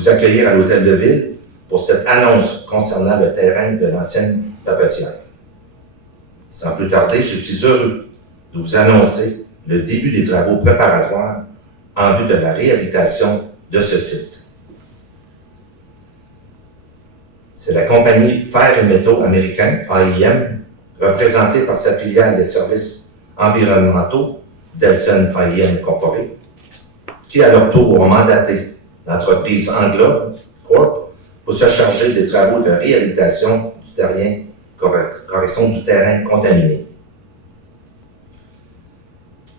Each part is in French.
vous accueillir à l'Hôtel de Ville pour cette annonce concernant le terrain de l'ancienne papetière. Sans plus tarder, je suis heureux de vous annoncer le début des travaux préparatoires en vue de la réhabilitation de ce site. C'est la compagnie Fer et Métaux américain, AIM, représentée par sa filiale des services environnementaux, Delsen AIM Corporate, qui à leur tour ont mandaté l'entreprise Englobe Corp pour se charger des travaux de réhabilitation du terrain, correction du terrain contaminé.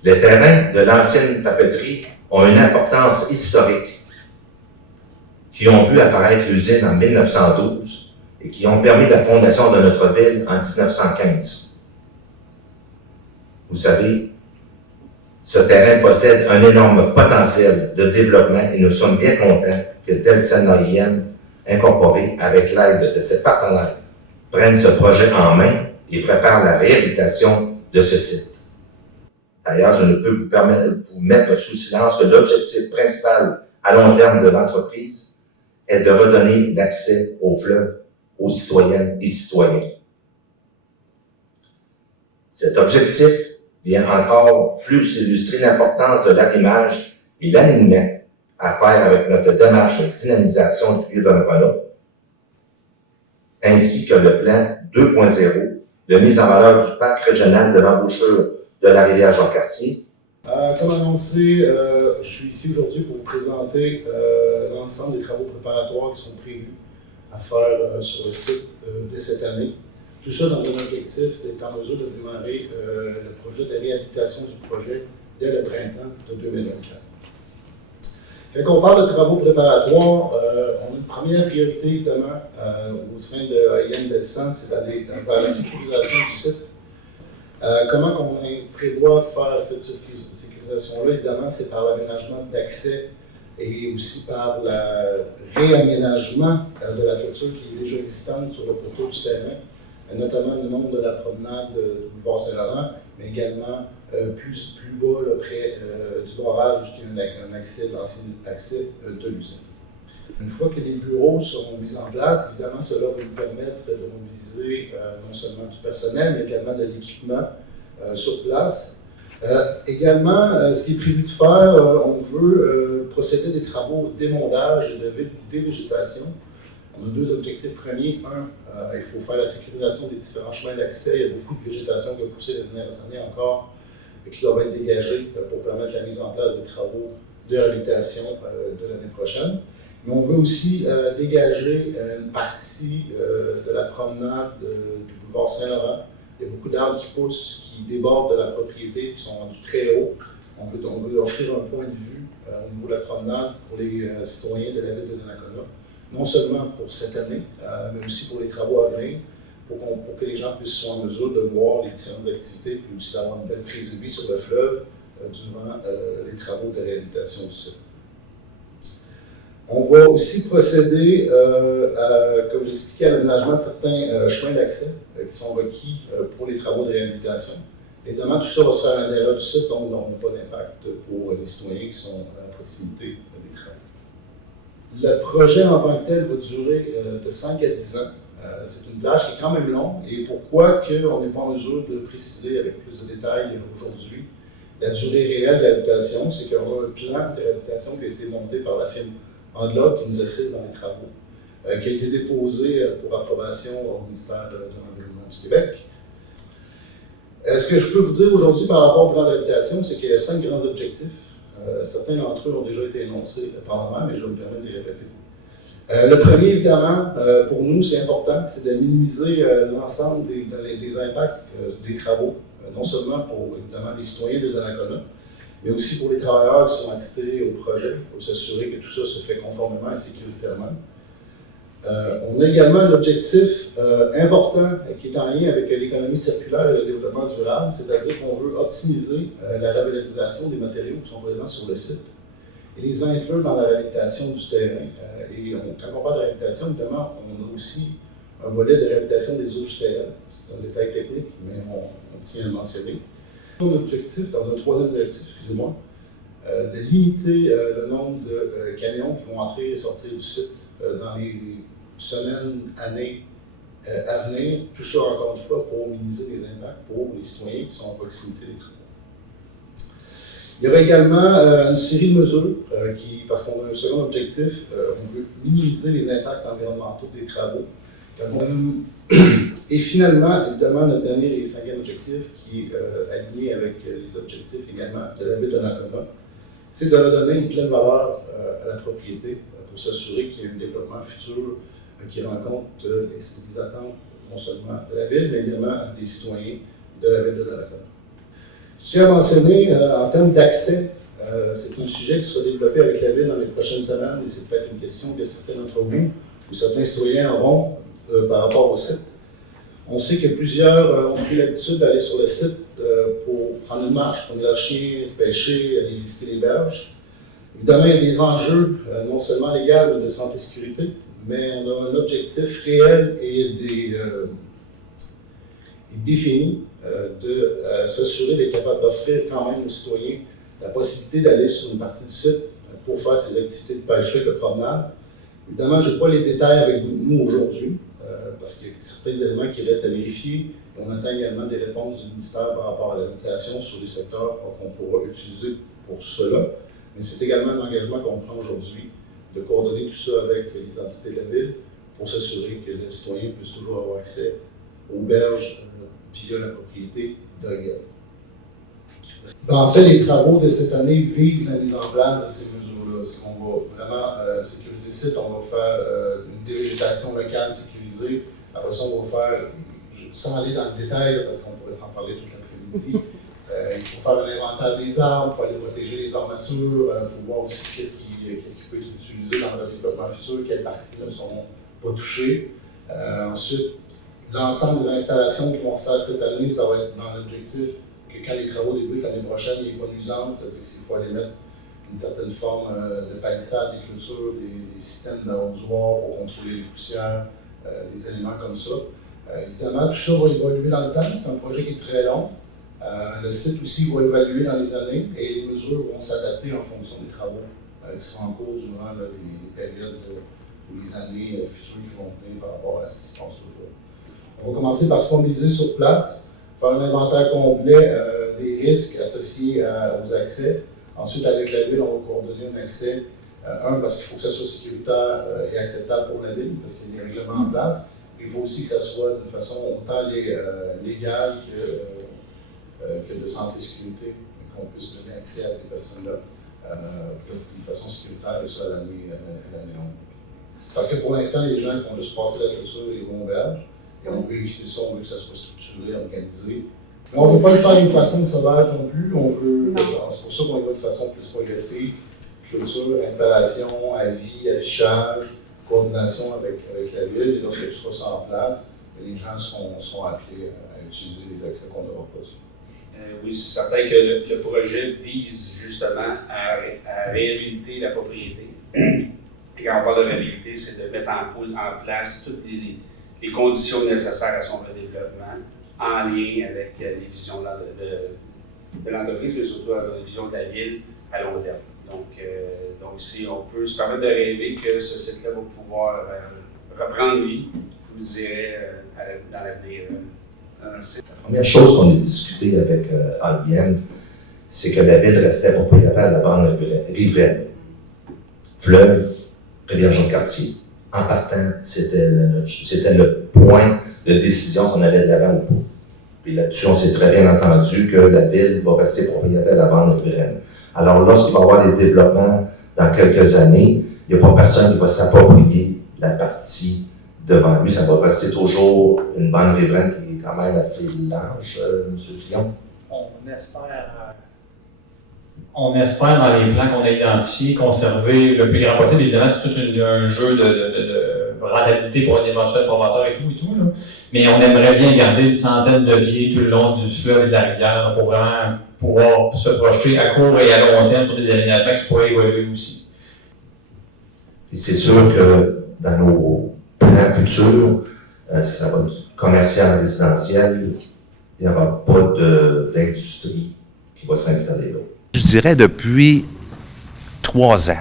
Les terrains de l'ancienne papeterie ont une importance historique, qui ont vu apparaître l'usine en 1912 et qui ont permis la fondation de notre ville en 1915. Vous savez, ce terrain possède un énorme potentiel de développement et nous sommes bien contents que Delsen AIM Incorporé, avec l'aide de ses partenaires, prenne ce projet en main et prépare la réhabilitation de ce site. D'ailleurs, je ne peux vous mettre sous silence que l'objectif principal à long terme de l'entreprise est de redonner l'accès au fleuve aux citoyennes et citoyens. Cet objectif vient encore plus illustrer l'importance de l'arrimage et l'alignement à faire avec notre démarche de dynamisation du vieux Donnacona, ainsi que le plan 2.0 de mise en valeur du parc régional de l'embouchure de la rivière Jean-Cartier. Comme annoncé, je suis ici aujourd'hui pour vous présenter l'ensemble des travaux préparatoires qui sont prévus à faire sur le site dès cette année. Tout ça dans un objectif d'être en mesure de démarrer le projet de réhabilitation du projet dès le printemps de 2024. Fait qu'on parle de travaux préparatoires, on a une première priorité évidemment au sein de AIM Delsen, c'est d'aller vers la sécurisation du site. Comment on prévoit faire cette sécurisation-là? Évidemment, c'est par l'aménagement d'accès et aussi par le réaménagement de la clôture qui est déjà existante sur le poteau du terrain, notamment le long de la promenade du boulevard Saint-Laurent, mais également plus bas, là, près du barrage, jusqu'à un accès, l'ancien accès de l'usine. Une fois que les bureaux seront mis en place, évidemment, cela va nous permettre de mobiliser non seulement du personnel, mais également de l'équipement sur place. Également, ce qui est prévu de faire, on veut procéder des travaux d'émondage et de dévégétation. On a deux objectifs premiers. Un, il faut faire la sécurisation des différents chemins d'accès. Il y a beaucoup de végétation qui a poussé les dernières années encore et qui doivent être dégagées pour permettre la mise en place des travaux de réhabilitation de l'année prochaine. Mais on veut aussi dégager une partie de la promenade du boulevard Saint-Laurent. Il y a beaucoup d'arbres qui poussent, qui débordent de la propriété, qui sont rendus très hauts. On veut offrir un point de vue au niveau de la promenade pour les citoyens de la ville de Donnacona, non seulement pour cette année, mais aussi pour les travaux à venir, pour que les gens puissent être en mesure de voir les différentes activités, puis aussi d'avoir une belle prise de vie sur le fleuve durant les travaux de réhabilitation du site. On va aussi procéder, comme j'expliquais, à l'aménagement de certains chemins d'accès qui sont requis pour les travaux de réhabilitation. Évidemment, tout ça va se faire à l'intérieur du site, donc on n'a pas d'impact pour les citoyens qui sont à proximité des travaux. Le projet en tant que tel va durer de 5 à 10 ans. C'est une plage qui est quand même longue, et pourquoi on n'est pas en mesure de préciser avec plus de détails aujourd'hui la durée réelle de l'habitation, c'est qu'il y aura un plan de réhabilitation qui a été monté par la firme Englobe qui nous assiste dans les travaux, qui a été déposé pour approbation au ministère de l'Environnement du Québec. Ce que je peux vous dire aujourd'hui par rapport au plan d'habitation, c'est qu'il y a 5 grands objectifs. Certains d'entre eux ont déjà été énoncés pendant, mais je vais me permettre de les répéter. Le premier, évidemment, pour nous, c'est important, c'est de minimiser l'ensemble des impacts des travaux, non seulement pour, évidemment, les citoyens de Donnacona, mais aussi pour les travailleurs qui sont attitrés au projet, pour s'assurer que tout ça se fait conformément et sécuritairement. On a également un objectif important qui est en lien avec l'économie circulaire et le développement durable, c'est-à-dire qu'on veut optimiser la révalorisation des matériaux qui sont présents sur le site et les inclure dans la réhabilitation du terrain. Quand on parle de réhabilitation, évidemment, on a aussi un volet de réhabilitation des eaux souterraines. C'est un détail technique, mais on tient à le mentionner. Dans un troisième objectif, de limiter le nombre de camions qui vont entrer et sortir du site dans les semaines, années à venir. Tout ça, encore une fois, pour minimiser les impacts pour les citoyens qui sont à proximité des travaux. Il y aura également une série de mesures parce qu'on a un second objectif, on veut minimiser les impacts environnementaux des travaux. Et finalement, évidemment, notre dernier et cinquième objectif, qui est aligné avec les objectifs également de la ville de Nakoma, c'est de redonner une pleine valeur à la propriété pour s'assurer qu'il y ait un développement futur qui rencontre les attentes non seulement de la ville, mais également des citoyens de la ville de Nakoma. Je tiens à mentionner, en termes d'accès, c'est un sujet qui sera développé avec la ville dans les prochaines semaines et c'est peut-être une question que certains d'entre vous ou certains citoyens auront par rapport au site. On sait que plusieurs ont pris l'habitude d'aller sur le site pour prendre une marche, promener leurs chiens, se pêcher, aller visiter les berges. Évidemment, il y a des enjeux non seulement légaux de santé et sécurité, mais on a un objectif réel et défini de s'assurer d'être capable d'offrir quand même aux citoyens la possibilité d'aller sur une partie du site pour faire ces activités de pêcherie, de promenade. Évidemment, je n'ai pas les détails avec nous aujourd'hui, parce qu'il y a certains éléments qui restent à vérifier. On attend également des réponses du ministère par rapport à l'habitation sur les secteurs qu'on pourra utiliser pour cela. Mais c'est également un engagement qu'on prend aujourd'hui de coordonner tout ça avec les entités de la ville pour s'assurer que les citoyens puissent toujours avoir accès aux berges via la propriété d'Oriel. En fait, les travaux de cette année visent la mise en place de ces mesures-là. On va vraiment sécuriser le site, on va faire une dévégétation locale sécurisée. Après ça, on va faire, sans aller dans le détail, parce qu'on pourrait s'en parler toute l'après-midi, il faut faire un inventaire des arbres, il faut aller protéger les armatures, il faut voir aussi qu'est-ce qui peut être utilisé dans le développement futur, quelles parties ne seront pas touchées. Ensuite, l'ensemble des installations qui vont se faire cette année, ça va être dans l'objectif que quand les travaux débutent l'année prochaine, il n'y ait pas de nuisance, c'est-à-dire qu'il faut aller mettre une certaine forme de palissade, des clôtures, des systèmes d'arrosoir pour contrôler les poussières, des éléments comme ça. Évidemment, tout ça va évoluer dans le temps, c'est un projet qui est très long. Le site aussi va évoluer dans les années et les mesures vont s'adapter en fonction des travaux qui seront en cours durant les périodes ou les années futures qui vont venir par rapport à ce qui se passe toujours. On va commencer par se mobiliser sur place, faire un inventaire complet des risques associés aux accès. Ensuite, avec la ville, on va coordonner un accès, parce qu'il faut que ça soit sécuritaire et acceptable pour la ville, parce qu'il y a des règlements en place. Il faut aussi que ça soit d'une façon autant légale que de santé et sécurité, qu'on puisse donner accès à ces personnes-là d'une façon sécuritaire, et ça à l'année longue. Parce que pour l'instant, les gens ils font juste passer la clôture et les vont aux berges. Et on veut éviter ça, on veut que ça soit structuré, organisé. Mais on ne veut pas le faire d'une façon sauvage non plus. C'est pour ça qu'on y va de façon plus progressive. Clôture, installation, avis, affichage, coordination avec la ville. Et lorsque tout sera ça en place, les gens seront appelés à utiliser les accès qu'on aura produits. Oui, c'est certain que le projet vise justement à réhabiliter la propriété. Et quand on parle de réhabiliter, c'est de mettre en place toutes les conditions nécessaires à son développement en lien avec les visions de l'entreprise, mais surtout les visions de la ville à long terme. Donc si on peut se permettre de rêver que ce site-là va pouvoir reprendre vie, je vous dirais, dans l'avenir. La première chose qu'on a discuté avec AIM, c'est que la ville restait propriétaire de la bande riveraine. Fleuve, Rivière-Jean-Cartier. En partant, c'était le point de décision si on allait de l'avant ou pas. Puis là-dessus, on s'est très bien entendu que la ville va rester propriétaire de la bande riveraine. Alors lorsqu'il va y avoir des développements dans quelques années, il n'y a pas personne qui va s'approprier la partie devant lui. Ça va rester toujours une bande riveraine qui est quand même assez large, M. Fillon. On espère dans les plans qu'on a identifiés conserver le plus grand possible. Évidemment, c'est tout un jeu de rentabilité pour un éventuel promoteur et tout. Là. Mais on aimerait bien garder une centaine de pieds tout le long du fleuve et de la rivière pour vraiment pouvoir se projeter à court et à long terme sur des aménagements qui pourraient évoluer aussi. Et c'est sûr que dans nos plans futurs, ça va du commercial résidentiel, il n'y aura pas d'industrie qui va s'installer là. Je dirais depuis 3 ans.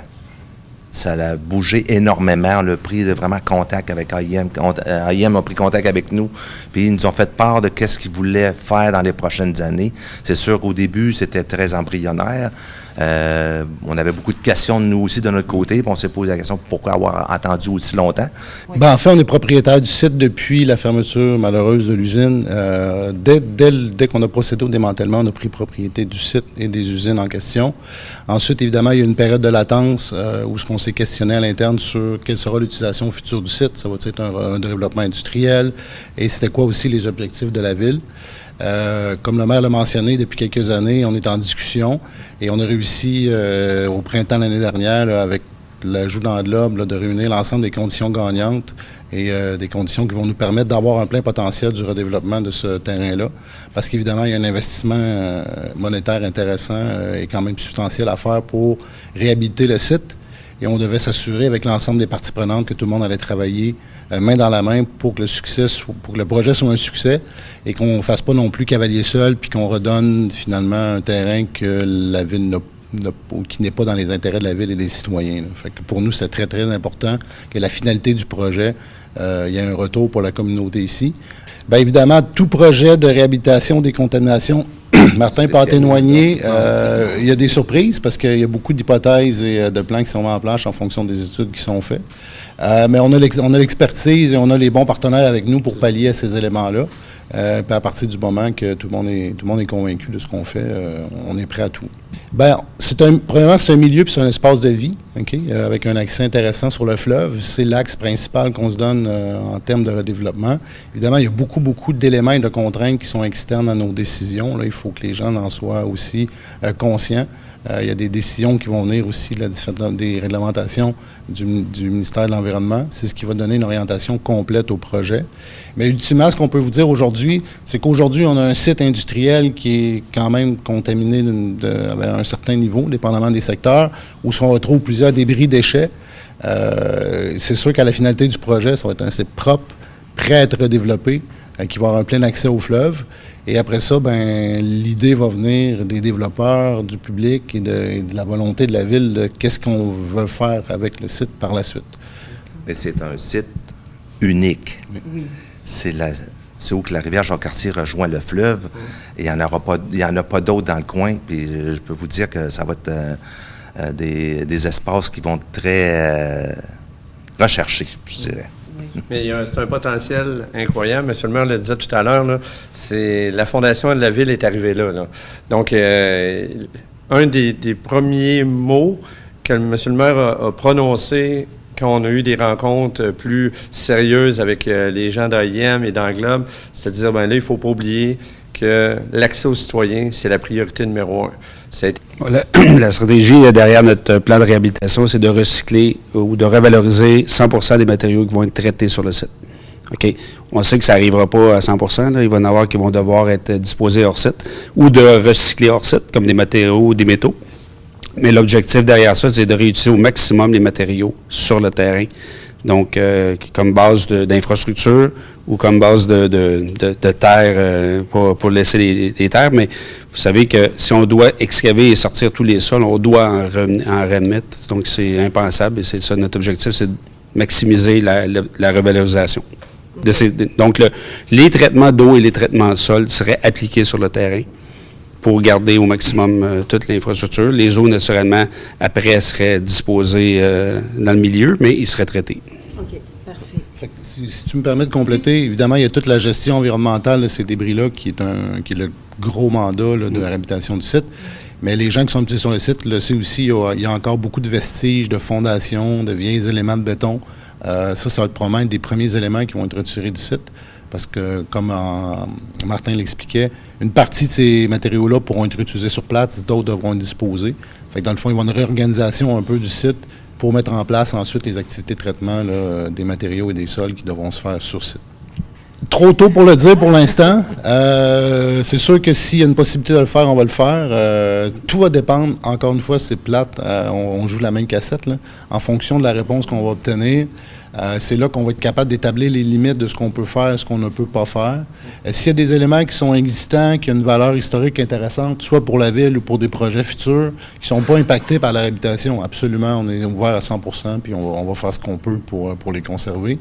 Ça a bougé énormément. On a pris vraiment contact avec AIM. AIM a pris contact avec nous, puis ils nous ont fait part de qu'est-ce qu'ils voulaient faire dans les prochaines années. C'est sûr qu'au début, c'était très embryonnaire. On avait beaucoup de questions de nous aussi de notre côté, puis on s'est posé la question pourquoi avoir attendu aussi longtemps. Oui. Ben, en fait, on est propriétaire du site depuis la fermeture malheureuse de l'usine. Dès qu'on a procédé au démantèlement, on a pris propriété du site et des usines en question. Ensuite, évidemment, il y a une période de latence où on s'est questionné à l'interne sur quelle sera l'utilisation future du site. Ça va être un développement industriel et c'était quoi aussi les objectifs de la ville. Comme le maire l'a mentionné, depuis quelques années, on est en discussion et on a réussi au printemps de l'année dernière, là, avec l'ajout d'enveloppe, de réunir l'ensemble des conditions gagnantes et des conditions qui vont nous permettre d'avoir un plein potentiel du redéveloppement de ce terrain-là. Parce qu'évidemment, il y a un investissement monétaire intéressant et quand même substantiel à faire pour réhabiliter le site. Et on devait s'assurer avec l'ensemble des parties prenantes que tout le monde allait travailler main dans la main pour que le projet soit un succès et qu'on ne fasse pas non plus cavalier seul puis qu'on redonne finalement un terrain que la ville qui n'est pas dans les intérêts de la ville et des citoyens. Fait que pour nous, c'est très, très important que la finalité du projet, il y ait un retour pour la communauté ici. Bien évidemment, tout projet de réhabilitation des contaminations, Martin peut en témoigner, il y a des surprises parce qu'il y a beaucoup d'hypothèses et de plans qui sont mis en place en fonction des études qui sont faites. Mais on a l'expertise et on a les bons partenaires avec nous pour pallier à ces éléments-là. Puis à partir du moment que tout le monde est convaincu de ce qu'on fait, on est prêt à tout. Bien, premièrement, c'est un milieu puis c'est un espace de vie, okay, avec un accès intéressant sur le fleuve. C'est l'axe principal qu'on se donne en termes de redéveloppement. Évidemment, il y a beaucoup d'éléments et de contraintes qui sont externes à nos décisions. Là, il faut que les gens en soient aussi conscients. Il y a des décisions qui vont venir aussi des réglementations du ministère de l'Environnement. C'est ce qui va donner une orientation complète au projet. Mais ultimement, ce qu'on peut vous dire aujourd'hui, c'est qu'aujourd'hui, on a un site industriel qui est quand même contaminé à un certain niveau, dépendamment des secteurs, où on retrouve plusieurs débris, déchets. C'est sûr qu'à la finalité du projet, ça va être un site propre, prêt à être redéveloppé, qui va avoir un plein accès au fleuve. Et après ça, l'idée va venir des développeurs, du public et de la volonté de la ville de qu'est-ce qu'on veut faire avec le site par la suite. Mais c'est un site unique. Oui. C'est où que la rivière Jacques-Cartier rejoint le fleuve. Et il n'y en a pas d'autres dans le coin. Puis je peux vous dire que ça va être des espaces qui vont être très recherchés, je dirais. Mais c'est un potentiel incroyable. M. le maire le disait tout à l'heure, la fondation de la ville est arrivée là. Donc, un des premiers mots que M. le maire a prononcé quand on a eu des rencontres plus sérieuses avec les gens d'AIM et d'Englobe, c'est de dire, là, il ne faut pas oublier que l'accès aux citoyens, c'est la priorité numéro 1. La stratégie derrière notre plan de réhabilitation, c'est de recycler ou de revaloriser 100% des matériaux qui vont être traités sur le site. OK? On sait que ça n'arrivera pas à 100%. Là. Il va y en avoir qui vont devoir être disposés hors site ou de recycler hors site, comme des matériaux ou des métaux. Mais l'objectif derrière ça, c'est de réutiliser au maximum les matériaux sur le terrain. Donc, comme base d'infrastructure ou comme base de terre pour laisser les terres. Mais vous savez que si on doit excaver et sortir tous les sols, on doit en remettre. Donc, c'est impensable et c'est ça notre objectif, c'est de maximiser la revalorisation. Donc, les traitements d'eau et les traitements de sol seraient appliqués sur le terrain pour garder au maximum toute l'infrastructure. Les eaux, naturellement, après, seraient disposées dans le milieu, mais ils seraient traités. OK, parfait. Fait que si tu me permets de compléter, évidemment, il y a toute la gestion environnementale de ces débris-là qui est le gros mandat là, de la réhabilitation du site. Mais les gens qui sont sur le site le savent aussi, il y a encore beaucoup de vestiges, de fondations, de vieilles éléments de béton. Ça va être probablement des premiers éléments qui vont être retirés du site. Parce que, comme Martin l'expliquait, une partie de ces matériaux-là pourront être utilisés sur place, d'autres devront être disposés. Fait que dans le fond, il va y avoir une réorganisation un peu du site pour mettre en place ensuite les activités de traitement là, des matériaux et des sols qui devront se faire sur site. Trop tôt pour le dire pour l'instant. C'est sûr que s'il y a une possibilité de le faire, on va le faire. Tout va dépendre, encore une fois, c'est plate, on joue la même cassette, là, en fonction de la réponse qu'on va obtenir. C'est là qu'on va être capable d'établir les limites de ce qu'on peut faire et ce qu'on ne peut pas faire. S'il y a des éléments qui sont existants, qui ont une valeur historique intéressante, soit pour la ville ou pour des projets futurs, qui ne sont pas impactés par la réhabilitation, absolument, on est ouvert à 100%, puis on va faire ce qu'on peut pour les conserver.